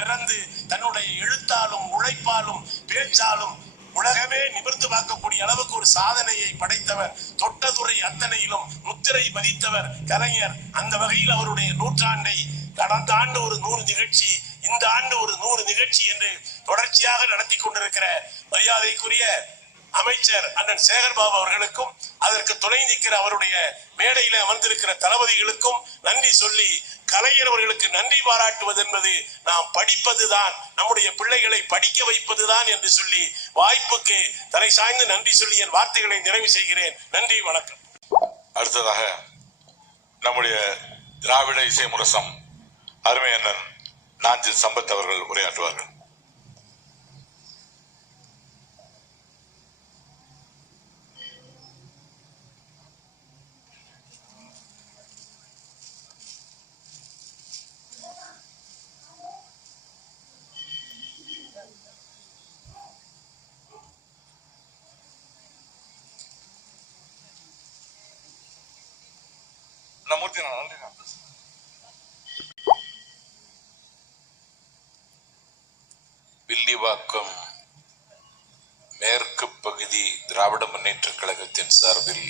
பிறந்து தன்னுடைய எழுத்தாலும் உழைப்பாலும் பேச்சாலும் உலகமே நிமிர்ந்து பார்க்கக்கூடிய அளவுக்கு ஒரு சாதனையை படைத்தவர் தொட்டதுரை அத்தனையிலும் முத்திரை பதித்தவர் கலைஞர். அந்த வகையில் அவருடைய நூற்றாண்டை கடந்த ஆண்டு ஒரு நூறு நிகழ்ச்சி இந்த ஆண்டு ஒரு நூறு நிகழ்ச்சி என்று தொடர்ச்சியாக நடத்தி கொண்டிருக்கிற மரியாதைக்குரிய அமைச்சர் அண்ணன் சேகர்பாபு அவர்களுக்கும் அதற்கு துணை நிற்கிற அவருடைய மேடையில அமர்ந்திருக்கிற தளபதிகளுக்கும் நன்றி சொல்லி கலைஞரவர்களுக்கு நன்றி பாராட்டுவது என்பது நாம் படிப்பதுதான். நம்முடைய பிள்ளைகளை படிக்க வைப்பதுதான் என்று சொல்லி வாய்ப்புக்கு தலை சாய்ந்து நன்றி சொல்லி என் வார்த்தைகளை நிறைவு செய்கிறேன். நன்றி வணக்கம். அடுத்ததாக நம்முடைய திராவிட இசை முரசம் அருமை அண்ணன் நாஞ்சில் சம்பத் அவர்கள் உரையாற்றுவார்கள். மூர்த்தி நன்றி வில்லிவாக்கம் மேற்கு பகுதி திராவிட முன்னேற்ற கழகத்தின் சார்பில்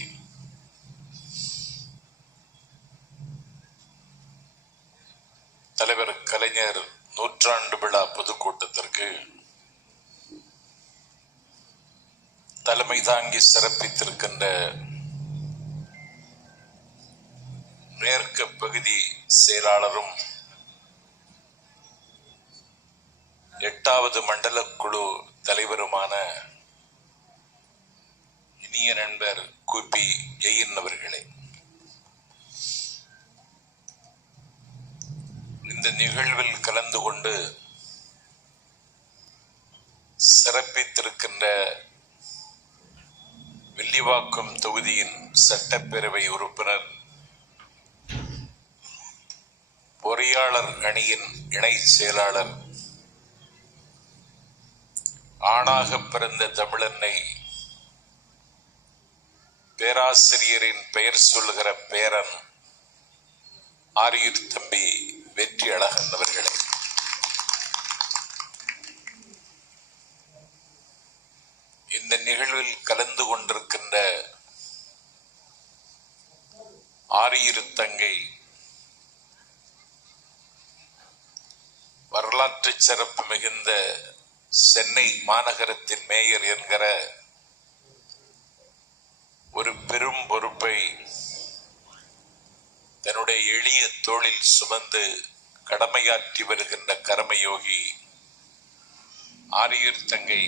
தலைவர் கலைஞர் நூற்றாண்டு விழா பொதுக்கூட்டத்திற்கு தலைமை தாங்கி சிறப்பித்திருக்கின்ற மேற்கு பகுதி செயலாளரும் எட்டாவது மண்டல குழு தலைவருமான இனிய நண்பர் குபி ஜெயின் அவர்களே. இந்த நிகழ்வில் கலந்து கொண்டு சிறப்பித்திருக்கின்ற வில்லிவாக்கம் தொகுதியின் சட்டப்பேரவை உறுப்பினர் பொறியாளர் அணியின் இணை செயலாளர். ஆணாக பிறந்த தமிழன்னை பேராசிரியரின் பெயர் சொல்லுகிற பேரன் ஆரியூர் தம்பி வெற்றி அழகன் அவர்களே. இந்த நிகழ்வில் கலந்து கொண்டிருக்கின்ற ஆரியூர் தங்கை வரலாற்று சிறப்பு மிகுந்த சென்னை மாநகரத்தின் மேயர் என்கிற ஒரு பெரும் பொறுப்பை தன்னுடைய எளிய தோளில் சுமந்து கடமையாற்றி வருகின்ற கர்மயோகி ஆரியர் தங்கை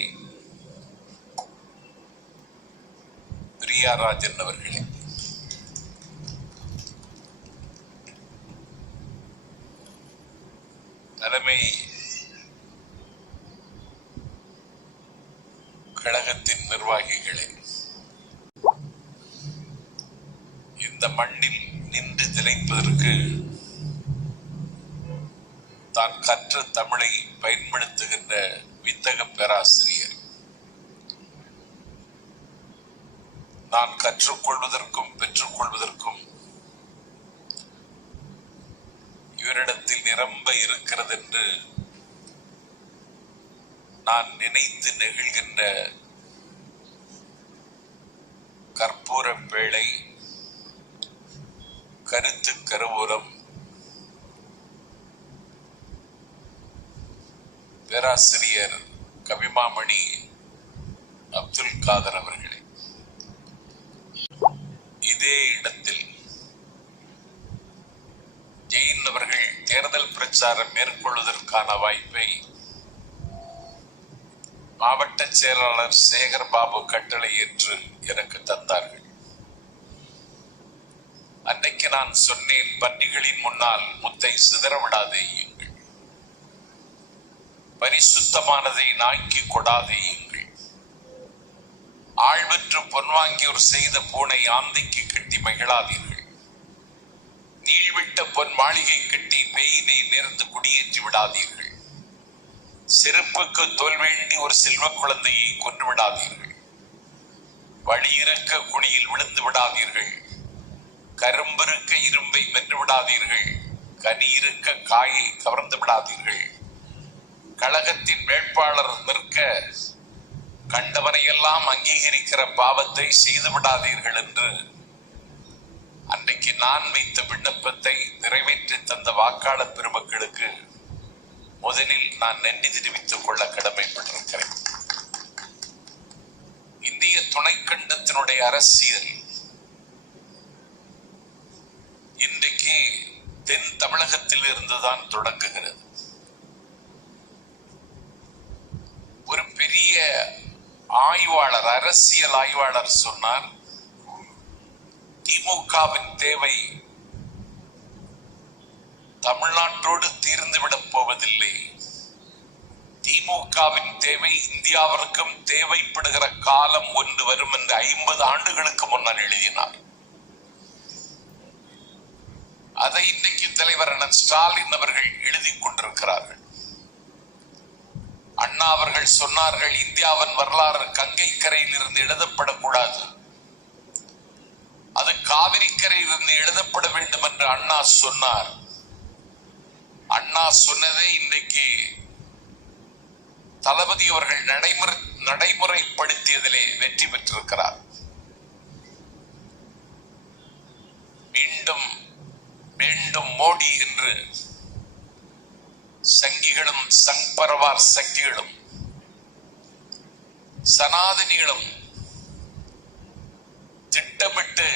பிரியாராஜன் அவர்களே தலைமை கழகத்தின் நிர்வாகிகளே இந்த மண்ணில் நின்று தான் கற்ற தமிழை பயன்படுத்துகின்ற வித்தக பேராசிரியர். நான் கற்றுக்கொள்வதற்கும் பெற்றுக்கொள்வதற்கும் இவரிடத்தில் நிரம்ப இருக்கிறது என்று நான் நினைத்து நெகிழ்கின்ற கற்பூர பேழை கருத்து கருவூரம் பேராசிரியர் கவிமாமணி அப்துல் காதர் அவர்களே இதே இடத்தில் ஜெயின் அவர்கள் தேர்தல் பிரச்சாரம் மேற்கொள்வதற்கான வாய்ப்பை மாவட்ட செயலாளர் சேகர் பாபு கட்டளை ஏற்று எனக்கு தந்தார்கள். அன்னைக்கு நான் சொன்னேன் பன்னிகளின் முன்னால் முத்தை சிதறவிடாதேயுங்கள் பரிசுத்தமானதை நாய்க்கு கொடாதேயுங்கள் ஆழ்வற்று பொன்வாங்கியோர் செய்த பூனை ஆந்தைக்கு கட்டி மகிழாதீர்கள். நீள்விட்ட பொன் மாளிகை கட்டி பேயினை நேர்ந்து குடியேற்றி விடாதீர்கள். செருப்புக்கு தோல் வேண்டி ஒரு செல்வ குழந்தையை கொன்று விடாதீர்கள். வழியிருக்க குழியில் விழுந்து விடாதீர்கள். கரும்பிருக்க இரும்பை வென்று விடாதீர்கள் கனி இருக்க காயை கவர்ந்து விடாதீர்கள் கழகத்தின் வேட்பாளர் நிற்க கண்டவனையெல்லாம் அங்கீகரிக்கிற பாவத்தை செய்து விடாதீர்கள் என்று அன்றைக்கு நான் வைத்த விண்ணப்பத்தை நிறைவேற்றி தந்த வாக்காளர் பெருமக்களுக்கு முதலில் நான் நன்றி தெரிவித்துக் கொள்ள கடமைப்பட்டிருக்கிறேன். இந்திய துணைக்கண்டத்தினுடைய அரசியல் இன்றைக்கு தென் தமிழகத்தில் இருந்துதான் தொடங்குகிறது. ஒரு பெரிய ஆய்வாளர் அரசியல் ஆய்வாளர் சொன்னார் திமுகவின் தேவை தமிழ்நாட்டோடு தீர்ந்துவிடப் போவதில்லை. திமுகவின் தேவை இந்தியாவிற்கும் தேவைப்படுகிற காலம் ஒன்று வரும் என்று ஐம்பது ஆண்டுகளுக்கு முன்னால் எழுதினார். அதை இன்றைக்கு தலைவர் அண்ணன் ஸ்டாலின் அவர்கள் எழுதி கொண்டிருக்கிறார்கள். அண்ணா அவர்கள் சொன்னார்கள் இந்தியாவின் வரலாறு கங்கை கரையில் இருந்து எழுதப்படக்கூடாது. அது காவிரி கரையில் இருந்து எழுதப்பட வேண்டும் என்று அண்ணா சொன்னார். அண்ணா சொன்னதை இன்றைக்கு தளபதி அவர்கள் நடைமுறை நடைமுறைப்படுத்தியதிலே வெற்றி பெற்றிருக்கிறார். மீண்டும் மீண்டும் மோடி என்று சங்கிகளும் சங் பரவார் சக்திகளும் சனாதனிகளும் திட்டமிட்டு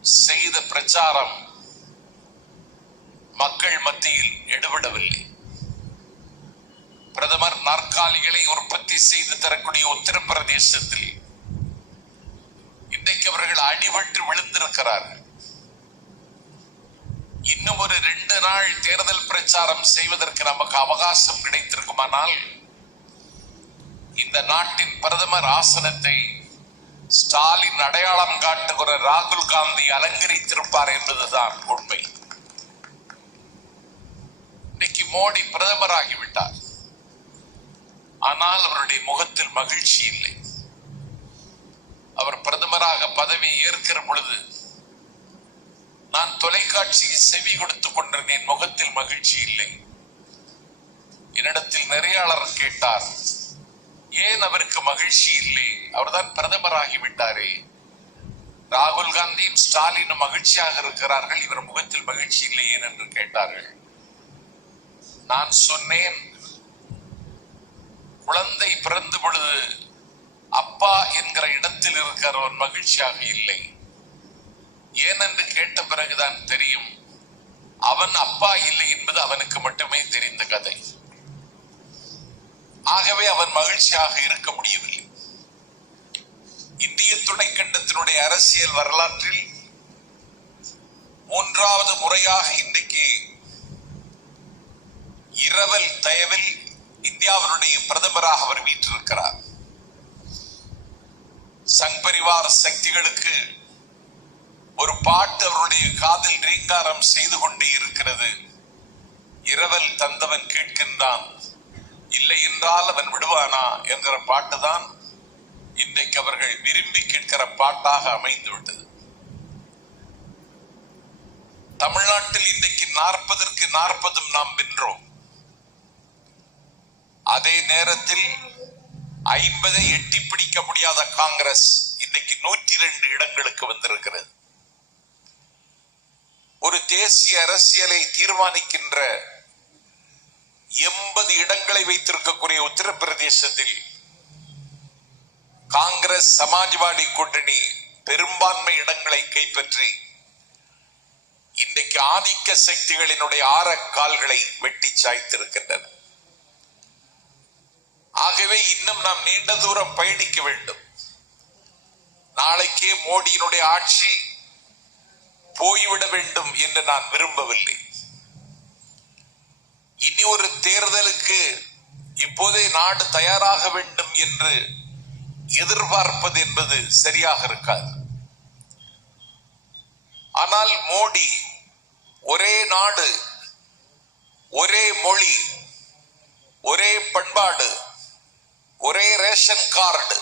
செய்த பிரச்சாரம் மக்கள் மத்தியில் எடுபடவில்லை. பிரதமர் நாற்காலிகளை உற்பத்தி செய்து தரக்கூடிய உத்தரப்பிரதேசத்தில் இன்றைக்கு அவர்கள் அடிபட்டு விழுந்திருக்கிறார்கள். இன்னும் ஒரு ரெண்டு நாள் தேர்தல் பிரச்சாரம் செய்வதற்கு நமக்கு அவகாசம் கிடைத்திருக்குமானால் இந்த நாட்டின் பிரதமர் ஆசனத்தை ஸ்டாலின் அடையாளம் காட்டுகிற ராகுல் காந்தி அலங்கரித்திருப்பார் என்பதுதான் உண்மை. இன்னைக்கு மோடி பிரதமராகிவிட்டார். ஆனால் அவருடைய முகத்தில் மகிழ்ச்சி இல்லை. அவர் பிரதமராக பதவி ஏற்கிற பொழுது நான் தொலைக்காட்சியில் செவி கொடுத்துக் கொண்டிருந்தேன். முகத்தில் மகிழ்ச்சி இல்லை. என்னிடத்தில் நிறையாளர் கேட்டார். ஏன் அவருக்கு மகிழ்ச்சி இல்லை? அவர்தான் பிரதமராகி விட்டாரே. ராகுல் காந்தியும் ஸ்டாலினும் மகிழ்ச்சியாக இருக்கிறார்கள். இவர் முகத்தில் மகிழ்ச்சி இல்லை ஏன் என்று கேட்டார்கள். நான் சொன்னேன் குழந்தை பிறந்த பொழுது அப்பா என்கிற இடத்தில் இருக்கிறவன் மகிழ்ச்சியாக இல்லை. ஏனென்று கேட்ட பிறகுதான் தெரியும் அவன் அப்பா இல்லை என்பது அவனுக்கு மட்டுமே தெரிந்த கதை. ஆகவே அவன் மகிழ்ச்சியாக இருக்க முடியவில்லை. இந்திய துணைக்கண்டத்தினுடைய அரசியல் வரலாற்றில் மூன்றாவது முறையாக இன்றைக்கு இரவல் தயவில் இந்தியாவினுடைய பிரதமராக அவர் வீற்றிருக்கிறார். சங்பரிவார சக்திகளுக்கு ஒரு பாட்டு அவருடைய காதில் ரீங்காரம் செய்து கொண்டே இருக்கிறது. இரவல் தந்தவன் கேட்கின்றான் இல்லை என்றால் அவன் விடுவானா? என்கிற பாட்டுதான் இன்றைக்கு அவர்கள் விரும்பி கேட்கிற பாட்டாக அமைந்து விட்டது தமிழ்நாட்டில் இன்றைக்கு நாற்பதற்கு நாற்பதும் நாம் வென்றோம். அதே நேரத்தில் ஐம்பதை எட்டி பிடிக்க முடியாத காங்கிரஸ் இன்னைக்கு நூற்றி ரெண்டு இடங்களுக்கு வந்திருக்கிறது. ஒரு தேசிய அரசியலை தீர்மானிக்கின்ற எண்பது இடங்களை வைத்திருக்கக்கூடிய உத்தரப்பிரதேசத்தில் காங்கிரஸ் சமாஜ்வாடி கூட்டணி பெரும்பான்மை இடங்களை கைப்பற்றி இன்றைக்கு ஆதிக்க சக்திகளினுடைய ஆற கால்களை வெட்டி சாய்த்திருக்கின்றன. ஆகவே இன்னும் நாம் நீண்ட தூரம் பயணிக்க வேண்டும். நாளைக்கே மோடியினுடைய ஆட்சி போய்விட வேண்டும் என்று நான் விரும்பவில்லை. இனி ஒரு தேர்தலுக்கு இப்போதே நாடு தயாராக வேண்டும் என்று எதிர்பார்ப்பது என்பது சரியாக இருக்காது. ஆனால் மோடி ஒரே நாடு ஒரே மொழி ஒரே பண்பாடு ஒரே ரேஷன் கார்டு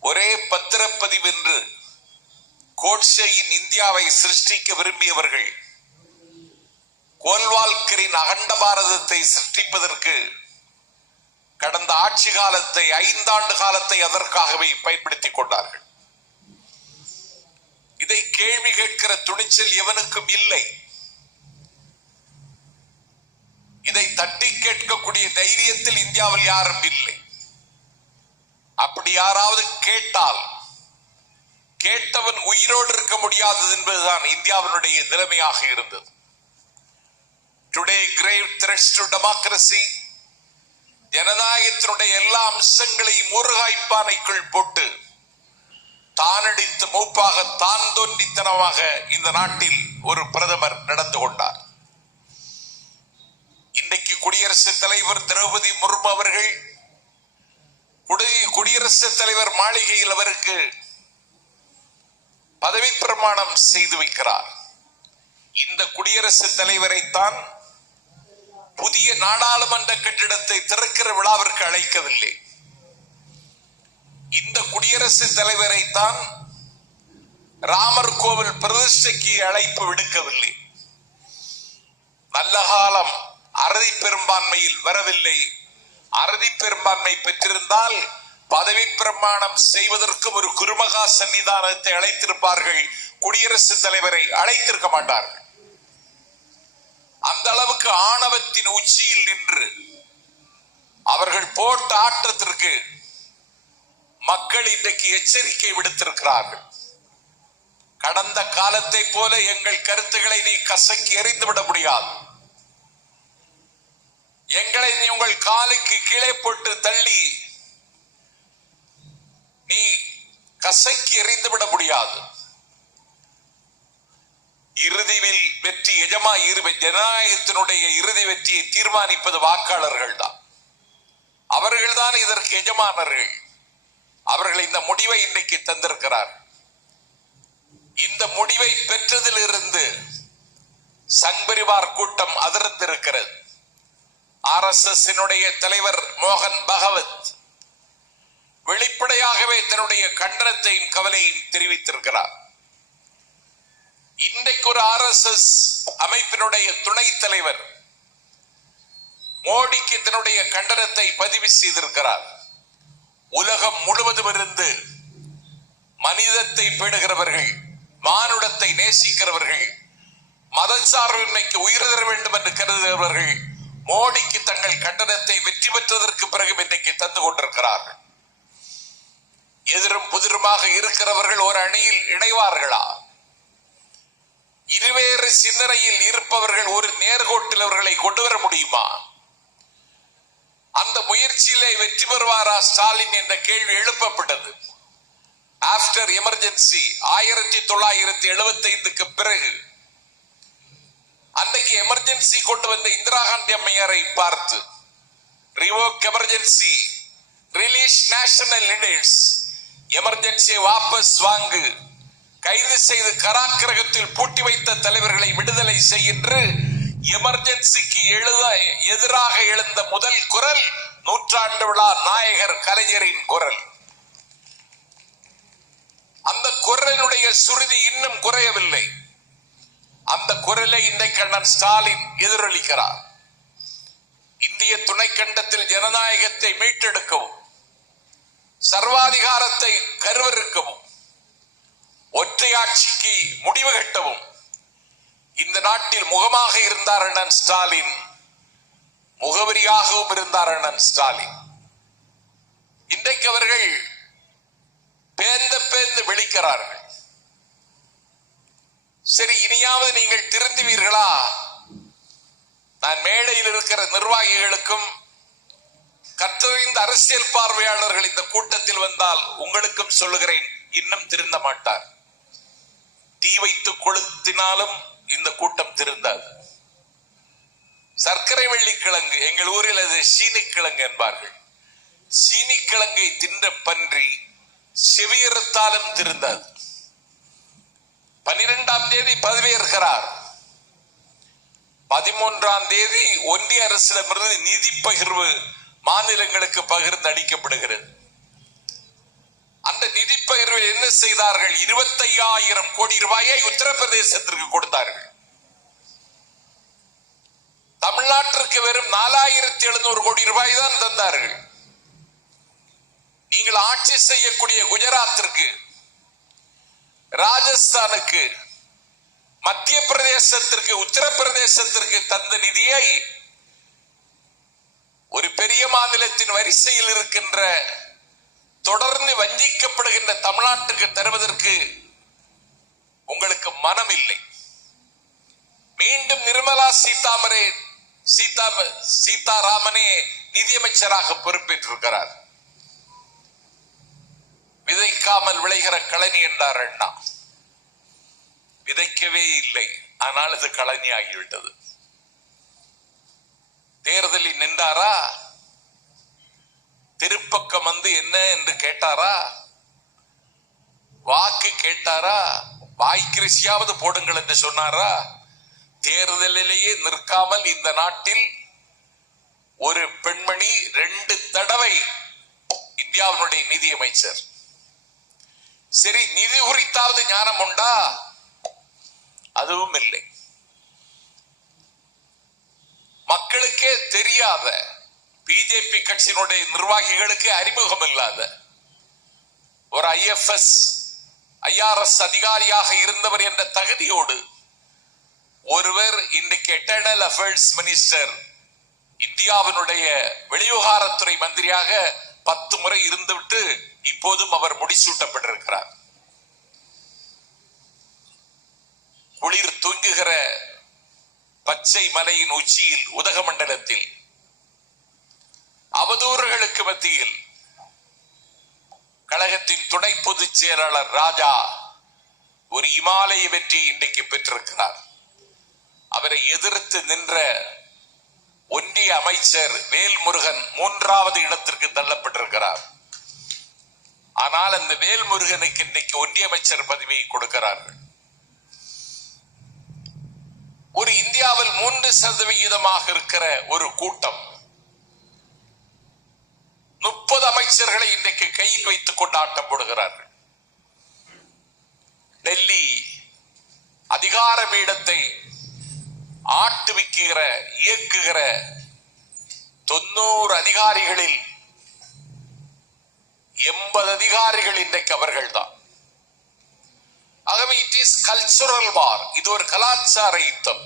ஒரே பத்திரப்பதிவு என்று கோட்சேயின் இந்தியாவை சிருஷ்டிக்க விரும்பியவர்கள் கோல்வால்கரின் அகண்ட பாரதத்தை சிருஷ்டிப்பதற்கு கடந்த ஆட்சி காலத்தை ஐந்தாண்டு காலத்தை அதற்காகவே பயன்படுத்திக் கொண்டார்கள். இதை கேள்வி கேட்கிற துணிச்சல் எவனுக்கும் இல்லை. இதை தட்டி கேட்கக்கூடிய தைரியத்தில் இந்தியாவில் யாரும் இல்லை. அப்படி யாராவது கேட்டால் கேட்டவன் உயிரோடு இருக்க முடியாதது என்பதுதான் இந்தியாவினுடைய நிலைமையாக இருந்தது. Today grave threats to democracy ஜனநாயகத்தினுடைய எல்லா அம்சங்களையும் முருகாய்ப்பானைக்குள் போட்டு தானடித்து மூப்பாக தான் தோன்றித்தனமாக இந்த நாட்டில் ஒரு பிரதமர் நடந்து கொண்டார். இன்றைக்கு குடியரசுத் தலைவர் திரௌபதி முர்மு அவர்கள் குடியரசுத் தலைவர் மாளிகையில் அவருக்கு பதவி பிரமாணம் செய்து வைக்கிறார். இந்த குடியரசுத் தலைவரைத்தான் புதிய நாடாளுமன்ற கட்டிடத்தை திறக்கிற விழாவிற்கு அழைக்கவில்லை. இந்த குடியரசுத் தலைவரைத்தான் ராமர் கோவில் பிரதிஷ்டைக்கு அழைப்பு விடுக்கவில்லை. நல்ல காலம் அறுதி பெரும்பான்மையில் வரவில்லை. அறுதி பெரும்பான்மை பெற்றிருந்தால் பதவி பிரமாணம் செய்வதற்கும் ஒரு குருமகா சன்னிதானத்தை அழைத்திருப்பார்கள். குடியரசுத் தலைவரை அழைத்திருக்க மாட்டார்கள். அந்த அளவுக்கு ஆணவத்தின் உச்சியில் நின்று அவர்கள் போட்ட ஆட்டத்திற்கு மக்கள் இன்றைக்கு எச்சரிக்கை விடுத்திருக்கிறார்கள். கடந்த காலத்தை போல எங்கள் கருத்துக்களை நீ கசக்கி எறிந்து விட முடியாது. எங்களை நீ உங்கள் காலுக்கு கீழே போட்டு தள்ளி நீ கசைக்கு எறிந்துவிட முடியாது. இறுதியில் வெற்றி எஜமா இரு ஜனநாயகத்தினுடைய இறுதி வெற்றியை தீர்மானிப்பது வாக்காளர்கள் தான் அவர்கள்தான் இதற்கு எஜமானர்கள். அவர்கள் இந்த முடிவை இன்றைக்கு தந்திருக்கிறார். இந்த முடிவை பெற்றதிலிருந்து சங்பரிவார் கூட்டம் அதிர்ந்திருக்கிறது. ஆர் எஸ் எஸ் தலைவர் மோகன் பகவத் வெளிப்படையாகவே தன்னுடைய கண்டனத்தையும் கவலையும் தெரிவித்திருக்கிறார். இன்றைக்கு ஒரு ஆர் எஸ் எஸ் அமைப்பினுடைய துணைத் தலைவர் மோடிக்கு தன்னுடைய கண்டனத்தை பதிவு செய்திருக்கிறார். உலகம் முழுவதும் இருந்து மனிதத்தை பேணுகிறவர்கள் மானுடத்தை நேசிக்கிறவர்கள் மதச்சார்பின்மைக்கு உயிர் தர வேண்டும் என்று கருதுகிறவர்கள் மோடிக்கு தங்கள் கண்டனத்தை வெற்றி பெற்றதற்கு பிறகு இன்றைக்கு தந்து கொண்டிருக்கிறார்கள். எதிரும் புதிருமாக இருக்கிறவர்கள் ஒரு அணியில் இணைவார்களா? இருவேறு சிந்தனையில் இருப்பவர்கள் ஒரு நேர்கோட்டில் அவர்களை கொண்டு வர முடியுமா? அந்த முயற்சியிலே வெற்றி பெறுவாரா ஸ்டாலின் என்ற கேள்வி எழுப்பப்பட்டது. ஆப்டர் எமர்ஜென்சி ஆயிரத்தி தொள்ளாயிரத்தி எழுபத்தி ஐந்துக்கு பிறகு அன்றைக்கு எமர்ஜென்சி கொண்டு வந்த இந்திரா காந்தி அம்மையாரை பார்த்து revoke emergency release national leaders எமர்ஜென்சியை வாபஸ் வாங்கு. கைது செய்து கராக்கிரகத்தில் பூட்டி வைத்த தலைவர்களை விடுதலை செய்கின்ற எமர்ஜென்சிக்கு எழுத எதிராக எழுந்த முதல் குரல் நூற்றாண்டு விழா நாயகர் கலைஞரின் குரல். அந்த குரலினுடைய சுருதி இன்னும் குறையவில்லை. அந்த குரலை இன்றைக்கு அண்ணன் ஸ்டாலின் எதிரொலிக்கிறார். இந்திய துணைக்கண்டத்தில் ஜனநாயகத்தை மீட்டெடுக்கவும். சர்வாதிகாரத்தை கருவறுக்கவும் ஒற்றையாட்சிக்கு முடிவு கட்டவும். இந்த நாட்டில் முகமாக இருந்தார் அண்ணன் ஸ்டாலின் முகவரியாகவும் இருந்தார் அண்ணன் ஸ்டாலின். இன்றைக்கு அவர்கள் பேந்த பேந்து விழிக்கிறார்கள். சரி இனியாவது நீங்கள் திருந்துவீர்களா? நான் மேடையில் இருக்கிற நிர்வாகிகளுக்கும் கற்றறிந்த அரசியல் பார்வையாளர்கள் இந்த கூட்டத்தில் வந்தால் உங்களுக்கும் சொல்லுகிறேன் இன்னும் திருந்த மாட்டார். தீ வைத்து கொளுத்தினாலும் இந்த கூட்டம் திருந்தாது. சர்க்கரை வெள்ளி கிழங்கு எங்கள் ஊரில் அது சீனிக்கிழங்கு என்பார்கள். சீனிக்கிழங்கை தின்ற பன்றி செவியறுத்தாலும் திருந்தாது. பனிரெண்டாம் தேதி பதவியேற்கிறார். பதிமூன்றாம் தேதி ஒன்றிய அரசிடமிருந்து நிதி பகிர்வு மாநிலங்களுக்கு பகிர்ந்து அளிக்கப்படுகிறது. அந்த நிதி பகிர்வில் என்ன செய்தார்கள்? இருபத்தையாயிரம் கோடி ரூபாயை உத்தரப்பிரதேசத்திற்கு கொடுத்தார்கள். தமிழ்நாட்டிற்கு வெறும் நாலாயிரத்தி எழுநூறு கோடி ரூபாய் தான் தந்தார்கள். நீங்கள் ஆட்சி செய்யக்கூடிய குஜராத்திற்கு ராஜஸ்தானுக்கு மத்திய பிரதேசத்திற்கு உத்தரப்பிரதேசத்திற்கு தந்த நிதியை ஒரு பெரிய மாநிலத்தின் வரிசையில் இருக்கின்ற தொடர்ந்து வஞ்சிக்கப்படுகின்ற தமிழ்நாட்டுக்கு தருவதற்கு உங்களுக்கு மனம் இல்லை மீண்டும் நிர்மலா சீதாமரே சீதா சீதாராமனே நிதியமைச்சராக பொறுப்பேற்றிருக்கிறார். விதைக்காமல் விளைகிற களனி என்றார் அண்ணா. விதைக்கவே இல்லை. ஆனால் அது களனி ஆகிவிட்டது. தேர்தலில் நின்றாரா? திருப்பக்கம் வந்து என்ன என்று கேட்டாரா? வாக்கு கேட்டாரா? வாய்க்கிருஷியாவது போடுங்கள் என்று சொன்னாரா? தேர்தலிலேயே நிற்காமல் இந்த நாட்டில் ஒரு பெண்மணி ரெண்டு தடவை இந்தியாவினுடைய நிதி அமைச்சர் சரி நிதி குறித்தாவது ஞானம் உண்டா? அதுவும் இல்லை. மக்களுக்கே தெரியாத பிஜேபி கட்சியினுடைய நிர்வாகிகளுக்கு அறிமுகம் இல்லாத ஒரு ஐஎஃப்எஸ் ஐஆர்எஸ் அதிகாரியாக இருந்தவர் என்ற தகுதியோடு ஒருவர் இன்றைக்கு எட்டர்னல் அஃபேர்ஸ் மினிஸ்டர் இந்தியாவினுடைய வெளிவிவகாரத்துறை மந்திரியாக பத்து முறை இருந்துவிட்டு இப்போதும் அவர் முடிசூட்டப்பட்டிருக்கிறார். குளிர் தூங்குகிற பச்சை மலையின் உச்சியில் உதகமண்டலத்தில் அவதூறுகளுக்கு மத்தியில் கழகத்தின் துணை பொதுச் செயலாளர் ராஜா ஒரு இமாலய வெற்றி இன்றைக்கு பெற்றிருக்கிறார். அவரை எதிர்த்து நின்ற ஒன்றிய அமைச்சர் வேல்முருகன் மூன்றாவது இடத்திற்கு தள்ளப்பட்டிருக்கிறார். ஆனால் அந்த வேல்முருகனுக்கு இன்னைக்கு ஒன்றிய அமைச்சர் பதவியை கொடுக்கிறார்கள். ஒரு இந்தியாவில் மூன்று சதவிகிதமாக இருக்கிற ஒரு கூட்டம். முப்பது அமைச்சர்களை இன்றைக்கு கையில் வைத்துக் கொண்டு ஆட்டப்படுகிறார்கள். டெல்லி அதிகார பீடத்தை ஆட்டுவிக்குகிற இயக்குகிற தொண்ணூறு அதிகாரிகளில் எண்பது அதிகாரிகள் இன்றைக்கு அவர்கள் தான் ஆகவே இட் இஸ் கல்ச்சுரல் வார் இது ஒரு கலாச்சார யுத்தம்.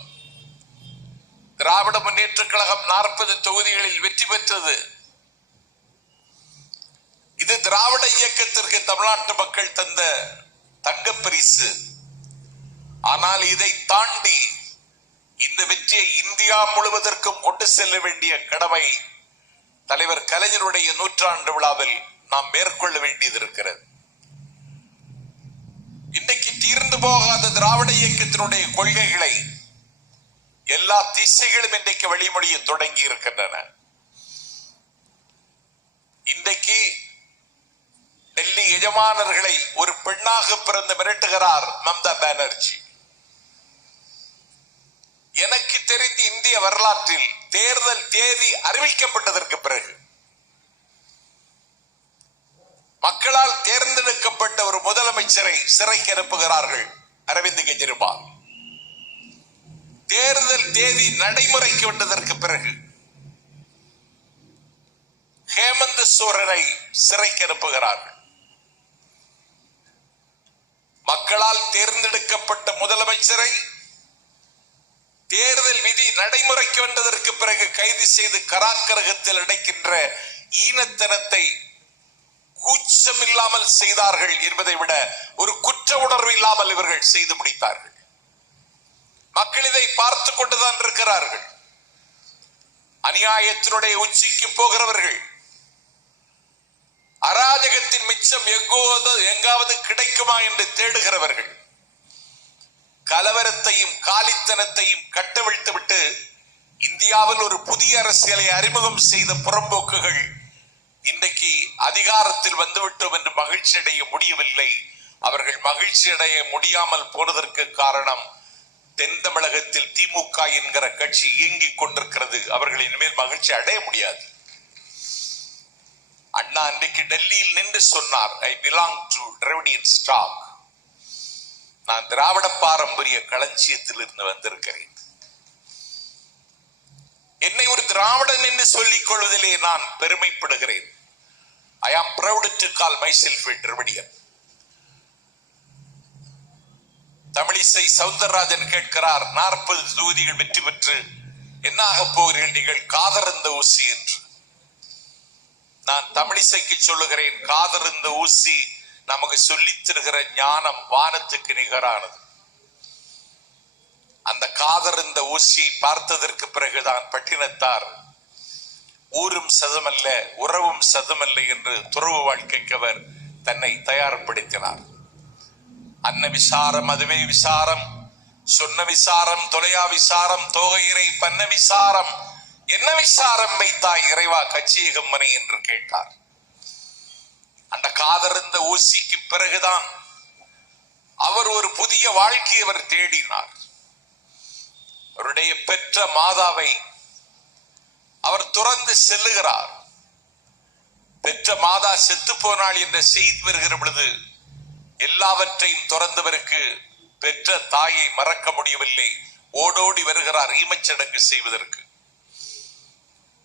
திராவிட முன்னேற்ற கழகம் நாற்பது தொகுதிகளில் வெற்றி பெற்றது. இது திராவிட இயக்கத்திற்கு தமிழ்நாட்டு மக்கள் தந்த தங்க பரிசு ஆனால் இதை தாண்டி இந்த வெற்றியை இந்தியா முழுவதற்கும் கொண்டு செல்ல வேண்டிய கடமை தலைவர் கலைஞருடைய நூற்றாண்டு விழாவில் நாம் மேற்கொள்ள வேண்டியது இருக்கிறது. இன்றைக்கு தீர்ந்து போகாத திராவிட இயக்கத்தினுடைய கொள்கைகளை எல்லா திசைகளும் இன்றைக்கு வழிமொழிய தொடங்கி இருக்கின்றன. இன்றைக்கு டெல்லி எஜமானர்களை ஒரு பெண்ணாக பிறந்து மிரட்டுகிறார் மம்தா பானர்ஜி. எனக்கு தெரிந்து இந்திய வரலாற்றில் தேர்தல் தேதி அறிவிக்கப்பட்டதற்கு பிறகு மக்களால் தேர்ந்தெடுக்கப்பட்ட அமைச்சரை சிறைக்கு அனுப்புகிறார்கள். அரவிந்த் கெஜ்ரிவால். தேர்தல் தேதி நடைமுறைக்கு வந்ததற்கு பிறகு ஹேமந்த் சோரனை சிறைக்கு அனுப்புகிறார்கள். மக்களால் தேர்ந்தெடுக்கப்பட்ட முதலமைச்சரை தேர்தல் விதி நடைமுறைக்கு வந்ததற்கு பிறகு கைது செய்து கராக்கரகத்தில் அடைக்கின்ற ஈனத்தனத்தை கூச்சம் இல்லாமல் செய்தார்கள் என்பதை விட ஒரு குற்ற உணர்வு இல்லாமல் இவர்கள் செய்து முடித்தார்கள். மக்கள் இதை பார்த்து கொண்டுதான் இருக்கிறார்கள். அநியாயத்தினுடைய உச்சிக்கு போகிறவர்கள். அராஜகத்தின் மிச்சம் எங்கோவது எங்காவது கிடைக்குமா என்று தேடுகிறவர்கள். கலவரத்தையும் காலித்தனத்தையும் கட்டவிழ்த்து விட்டு இந்தியாவில் ஒரு புதிய அரசியலை அறிமுகம் செய்த புறம்போக்குகள் இன்றைக்கு அதிகாரத்தில் வந்துவிட்டோம் என்று மகிழ்ச்சி அடைய முடியவில்லை. அவர்கள் மகிழ்ச்சி அடைய முடியாமல் போனதற்கு காரணம் தென் தமிழகத்தில் திமுக என்கிற கட்சி இயங்கிக் கொண்டிருக்கிறது. அவர்கள் இனிமேல் மகிழ்ச்சி அடைய முடியாது. அண்ணா அன்றைக்கு டெல்லியில் நின்று சொன்னார் I belong to Dravidian stock நான் திராவிட பாரம்பரிய களஞ்சியத்தில் இருந்து வந்திருக்கிறேன். என்னை ஒரு திராவிடன் என்று சொல்லிக் கொள்வதிலே நான் பெருமைப்படுகிறேன். I am to call myself Dravidian Tamilisai Soundararajan கேட்கிறார் நாற்பது தொகுதிகள் வெற்றி பெற்று என்ன போகிறீர்கள் நீங்கள்? காதறந்த ஊசி என்று. நான் தமிழிசைக்கு சொல்லுகிறேன் காதறிந்த ஊசி நமக்கு சொல்லித் தருகிற ஞானம் வானத்துக்கு நிகரானது. அந்த காதர் இந்த ஊசியை பார்த்ததற்கு பிறகுதான் பட்டினத்தார் ஊரும் சதமல்ல உறவும் சதமல்ல என்று துறவு வாழ்க்கைக்கு அவர் தன்னை தயார்படுத்தினார். அன்ன விசாரம் அதுவே விசாரம் சொன்ன விசாரம் தொலையா விசாரம் தோகையிறை பண்ண விசாரம் என்ன விசாரம் வைத்தாய் இறைவா கச்சியகம்மனை என்று கேட்டார். அந்த காதறிந்த ஊசிக்கு பிறகுதான் அவர் ஒரு புதிய வாழ்க்கையை அவர் தேடினார். அவருடைய பெற்ற மாதாவை அவர் துறந்து செல்லுகிறார். பெற்ற மாதா செத்து போனாள் என்ற செய்தி வருகிற பொழுது எல்லாவற்றையும் துறந்தவருக்கு பெற்ற தாயை மறக்க முடியவில்லை. ஓடோடி வருகிறார் ஈமச்சடங்கு செய்வதற்கு.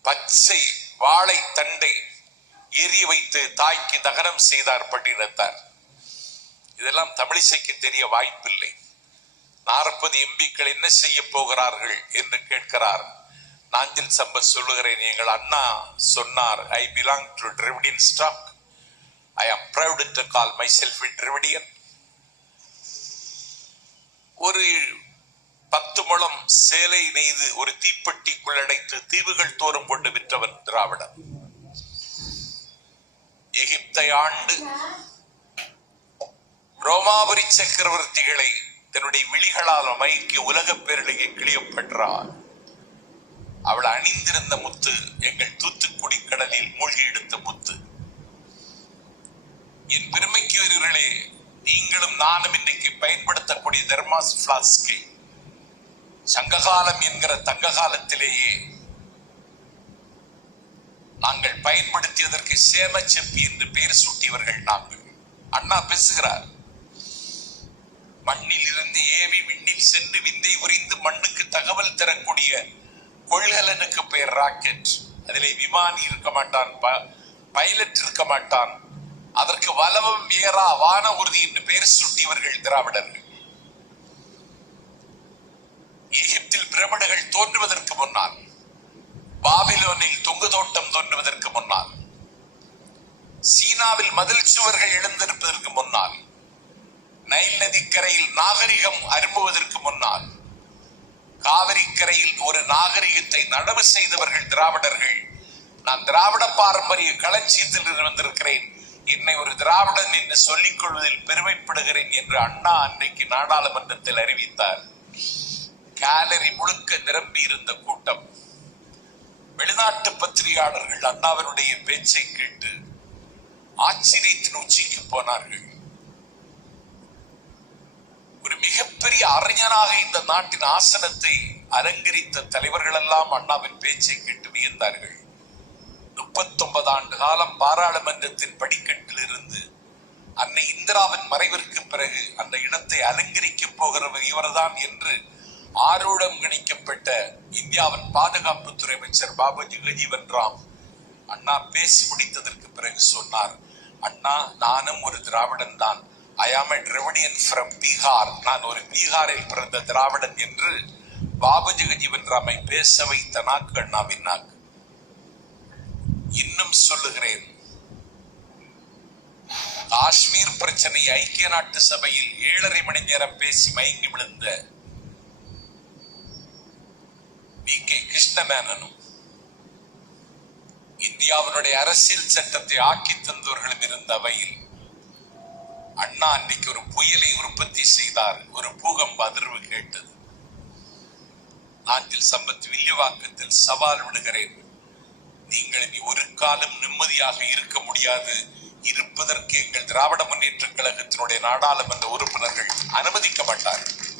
பச்சை வாழை தண்டை எரிய வைத்து தாய்க்கு தகனம் செய்தார் பட்டினத்தார் இதெல்லாம் தமிழிசைக்கு தெரிய வாய்ப்பில்லை. நாற்பது எம்பிக்கள் என்ன செய்ய போகிறார்கள் என்று கேட்கிறார். நாஞ்சில் சம்பத் சொல்லுகிறேன் எங்கள் அண்ணா சொன்னார் I belong to Dravidian stock I am proud to call myself Dravidian ஒரு பத்து முழம் சேலை நெய்து ஒரு தீப்பெட்டிக்குள் அடைத்து தீவுகள் தோறும் கொண்டு விற்றவன் திராவிடன். எகிப்தை ஆண்டு ரோமாபுரி சக்கரவர்த்திகளை தன்னுடைய விழிகளால் மயக்கி உலக பேரழகை கிளியப்பெற்றார் அவள் அணிந்திருந்த முத்து எங்கள் தூத்துக்குடி கடலில் மூழ்கி எடுத்த முத்து. என் பெருமைக்குரியவர்களே நீங்களும் நானும் இன்னைக்கு பயன்படுத்தக்கூடிய தெர்மாஸ் பிளாஸ்கை சங்ககாலம் என்கிற தங்க காலத்திலேயே நாங்கள் பயன்படுத்தியதற்கு சேம செப்பி என்று பெயர் சூட்டியவர்கள் நாங்கள். அண்ணா பேசுகிறார். மண்ணில் இருந்து ஏவி விண்ணில் சென்று விந்தை உரிந்து மண்ணுக்கு தகவல் தரக்கூடிய கொள்கலனுக்கு பெயர் ராக்கெட். அதிலே விமானி இருக்க மாட்டான் ப- பைலட் இருக்க மாட்டான். அதற்கு வலவம் ஏறா வான உறுதி என்று பெயர் சுட்டியவர்கள் திராவிடர்கள். எகிப்தில் பிரமிடுகள் தோன்றுவதற்கு முன்னால் பாபிலோனில் தொங்கு தோட்டம் தோன்றுவதற்கு முன்னால் சீனாவில் மதில் சுவர்கள் எழுந்திருப்பதற்கு முன்னால் நைல் நதிக்கரையில் நாகரிகம் அரும்புவதற்கு முன்னால் காவிரிக்கரையில் ஒரு நாகரிகத்தை நடவு செய்தவர்கள் திராவிடர்கள். நான் திராவிட பாரம்பரிய களஞ்சியத்தில் இருந்திருக்கிறேன் வந்திருக்கிறேன். என்னை ஒரு திராவிடன் என்று சொல்லிக் கொள்வதில் பெருமைப்படுகிறேன் என்று அண்ணா அன்றைக்கு நாடாளுமன்றத்தில் அறிவித்தார். கேலரி முழுக்க நிரம்பி இருந்த கூட்டம். வெளிநாட்டு பத்திரிகையாளர்கள் அண்ணாவினுடைய பேச்சை கேட்டு ஆச்சரியத்தின் உச்சிக்கு போனார்கள். ஒரு மிகப்பெரிய அறிஞராக இந்த நாட்டின் ஆசனத்தை அலங்கரித்த தலைவர்கள் எல்லாம் அண்ணாவின் பேச்சை கேட்டு வியந்தார்கள். முப்பத்தொன்பது ஆண்டு காலம் பாராளுமன்றத்தின் படிக்கட்டில் இருந்து அன்னை இந்திராவின் மறைவிற்கு பிறகு அந்த இடத்தை அலங்கரிக்கப் போகிறவர் இவர்தான் என்று ஆரோடம் கணிக்கப்பட்ட இந்தியாவின் பாதுகாப்புத்துறை அமைச்சர் பாபு ஜெகஜீவன் ராம் அண்ணா பேசி முடித்ததற்கு பிறகு சொன்னார் அண்ணா நானும் ஒரு திராவிடன் தான் ஐ ஆம் a திராவிடியன் ஃப்ரம் பீகார் நான் ஒரு பீகாரில் பிறந்த திராவிடன் என்று பாபு ஜெகஜீவன் ராமை பேச வைத்த நாக்கு அண்ணாவின் நாக்கு. இன்னும் சொல்லுகிறேன். காஷ்மீர் பிரச்சனை ஐக்கிய நாட்டு சபையில் ஏழரை மணி நேரம் பேசி மயங்கி விழுந்த வி. கே. கிருஷ்ணமேனனும் இந்தியாவினுடைய அரசியல் சட்டத்தை ஆக்கி தந்தவர்களும் இருந்த அவையில் அண்ணா அன்னைக்கு ஒரு புயலை உற்பத்தி செய்தார். ஒரு பூகம்ப அதிர்வு கேட்டது. நாட்டில் சம்பத் வில்லிவாக்கத்தில் சவால் விடுகிறேன். நீங்கள் இனி ஒரு காலம் நிம்மதியாக இருக்க முடியாது. இருப்பதற்கு எங்கள் திராவிட முன்னேற்ற கழகத்தினுடைய நாடாளுமன்ற உறுப்பினர்கள் அனுமதிக்க மாட்டார்கள்.